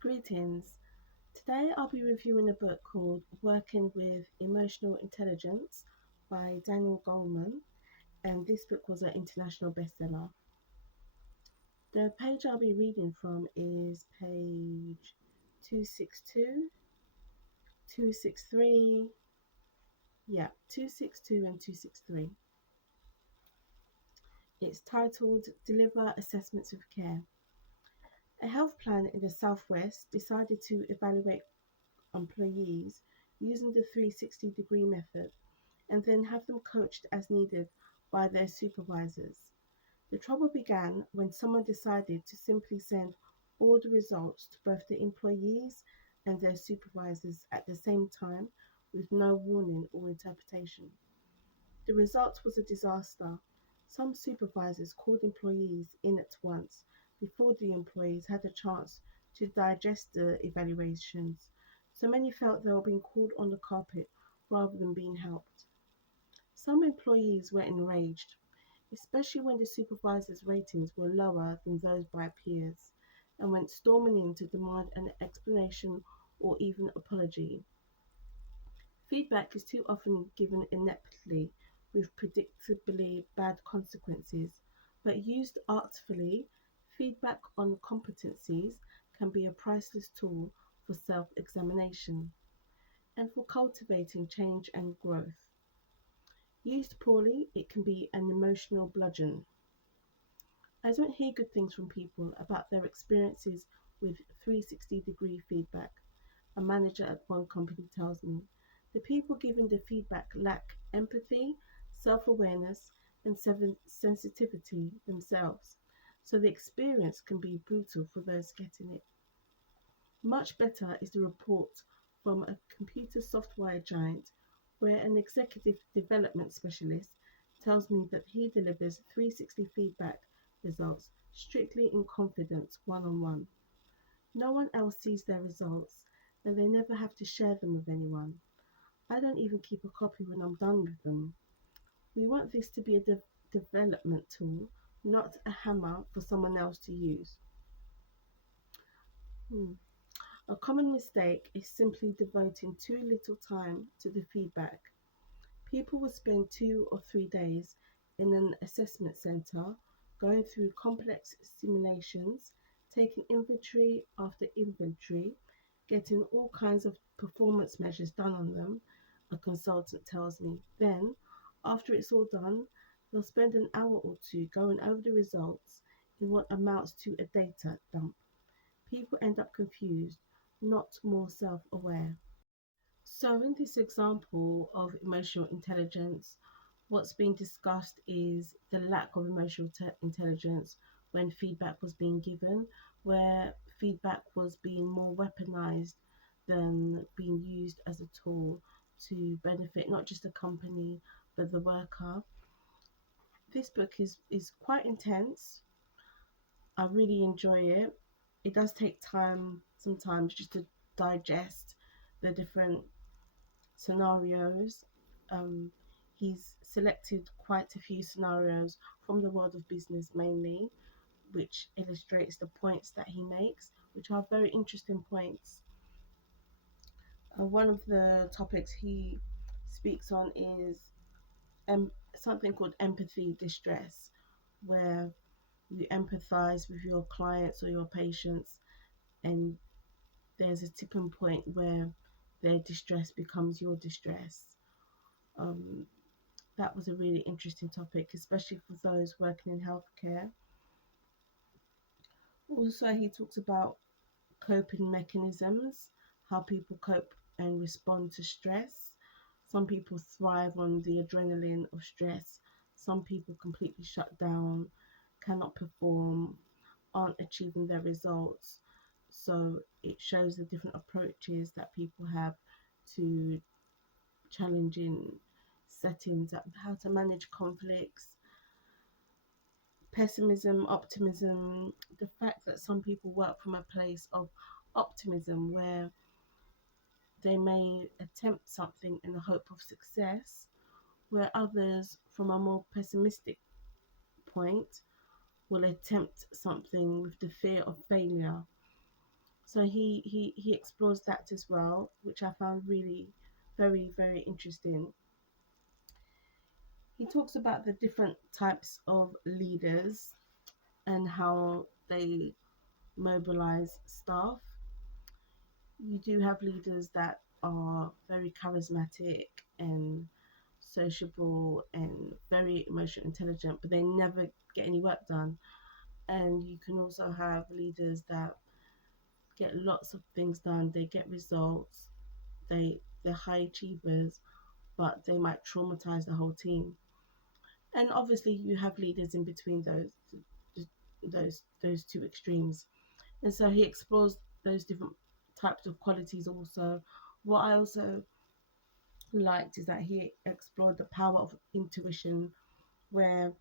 Greetings. Today I'll be reviewing a book called Working with Emotional Intelligence by Daniel Goleman, and this book was an international bestseller. The page I'll be reading from is page 262, 263, yeah, 262 and 263. It's titled Deliver Assessments with Care. A health plan in the Southwest decided to evaluate employees using the 360-degree method and then have them coached as needed by their supervisors. The trouble began when someone decided to simply send all the results to both the employees and their supervisors at the same time with no warning or interpretation. The result was a disaster. Some supervisors called employees in at once before the employees had a chance to digest the evaluations, so many felt they were being called on the carpet rather than being helped. Some employees were enraged, especially when the supervisor's ratings were lower than those by peers, and went storming in to demand an explanation or even apology. Feedback is too often given ineptly with predictably bad consequences, but used artfully, feedback on competencies can be a priceless tool for self examination and for cultivating change and growth. Used poorly, it can be an emotional bludgeon. I don't hear good things from people about their experiences with 360-degree feedback, a manager at one company tells me. The people giving the feedback lack empathy, self awareness, and sensitivity themselves, so the experience can be brutal for those getting it. Much better is the report from a computer software giant where an executive development specialist tells me that he delivers 360 feedback results strictly in confidence one on one. No one else sees their results and they never have to share them with anyone. I don't even keep a copy when I'm done with them. We want this to be a development tool, not a hammer for someone else to use. Hmm. A common mistake is simply devoting too little time to the feedback. People will spend 2 or 3 days in an assessment center going through complex simulations, taking inventory after inventory, getting all kinds of performance measures done on them, a consultant tells me. Then, after it's all done, they'll spend an hour or two going over the results in what amounts to a data dump. People end up confused, not more self aware. So, in this example of emotional intelligence, what's being discussed is the lack of emotional intelligence when feedback was being given, where feedback was being more weaponized than being used as a tool to benefit not just the company but the worker. This book is quite intense. I really enjoy it. It does take time sometimes just to digest the different scenarios. Um, he's selected quite a few scenarios from the world of business mainly, which illustrates the points that he makes, which are very interesting points. One of the topics he speaks on is something called empathy distress, where you empathize with your clients or your patients, and there's a tipping point where their distress becomes your distress. Um, that was a really interesting topic, especially for those working in healthcare. Also, he talks about coping mechanisms, how people cope and respond to stress. Some people thrive on the adrenaline of stress, some people completely shut down, cannot perform, aren't achieving their results. So, it shows the different approaches that people have to challenging settings, how to manage conflicts, pessimism, optimism, the fact that some people work from a place of optimism where they may attempt something in the hope of success, where others from a more pessimistic point will attempt something with the fear of failure. So he explores that as well, which I found really very interesting. He talks about the different types of leaders and how they mobilize staff. You do have leaders that are very charismatic and sociable and very emotional intelligent, but they never get any work done. And you can also have leaders that get lots of things done, they get results, they're high achievers, but they might traumatize the whole team. And obviously you have leaders in between those two extremes. And so he explores those different types of qualities also. What I also liked is that he explored the power of intuition, where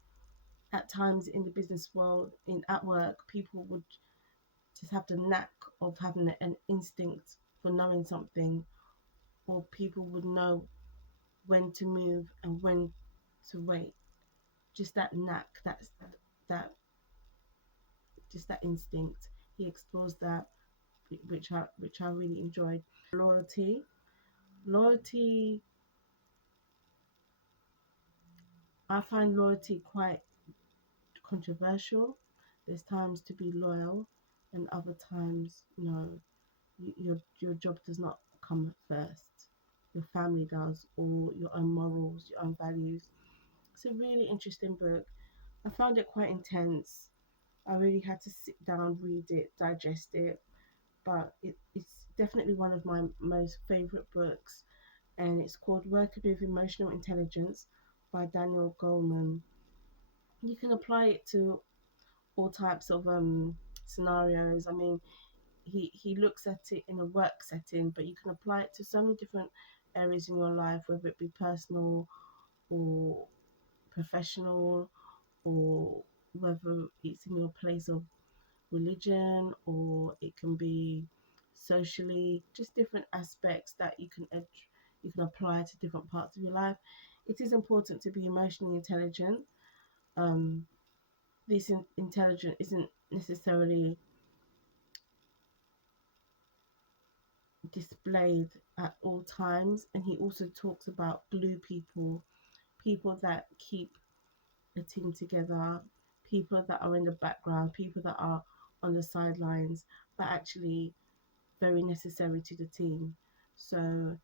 at times in the business world, in at work, people would just have the knack of having an instinct for knowing something, or people would know when to move and when to wait. Just that knack, that just that instinct. He explores that, which I really enjoyed. Loyalty, loyalty. I find loyalty quite controversial. There's times to be loyal, and other times, no. Your job does not come first. Your family does, or your own morals, your own values. It's a really interesting book. I found it quite intense. I really had to sit down, read it, digest it. But it's definitely one of my most favourite books, and it's called Working with Emotional Intelligence by Daniel Goleman. You can apply it to all types of scenarios. I mean, he looks at it in a work setting, but you can apply it to so many different areas in your life, whether it be personal or professional, or whether it's in your place of religion, or it can be socially, just different aspects that you can apply to different parts of your life. It is important to be emotionally intelligent. Um, this intelligence isn't necessarily displayed at all times, and he also talks about glue people, people that keep a team together, people that are in the background, people that are on the sidelines, but actually very necessary to the team. So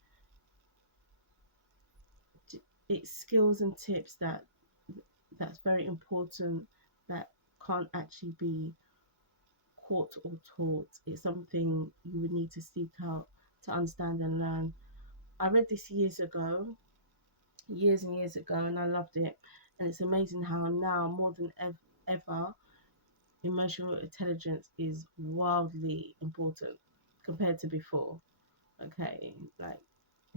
it's skills and tips that's very important, that can't actually be caught or taught. It's something you would need to seek out to understand and learn. I read this years and years ago, and I loved it. And it's amazing how now, more than ever, emotional intelligence is wildly important compared to before. Okay, like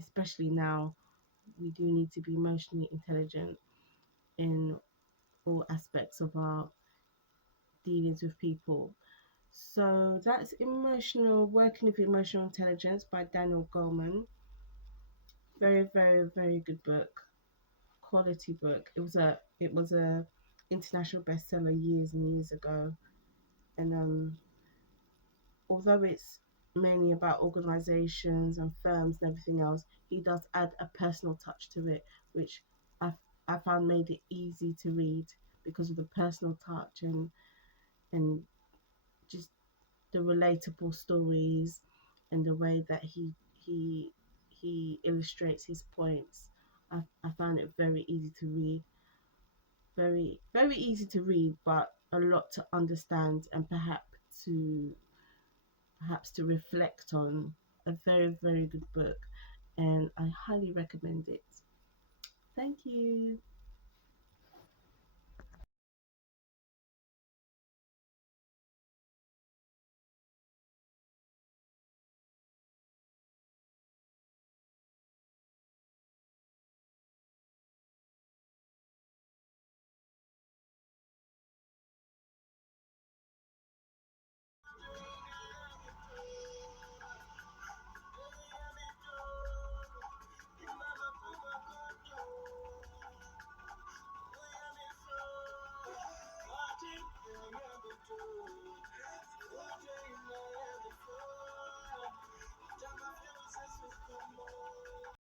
especially now, we do need to be emotionally intelligent in all aspects of our dealings with people. So that's emotional working with emotional intelligence by Daniel Goleman. Very good book, quality book. It was a international bestseller years and years ago, and although it's mainly about organizations and firms and everything else, he does add a personal touch to it, which I I found made it easy to read because of the personal touch and just the relatable stories and the way that he illustrates his points. I found it very easy to read, very easy to read, but a lot to understand and perhaps to reflect on. A very good book, and I highly recommend it. Thank you.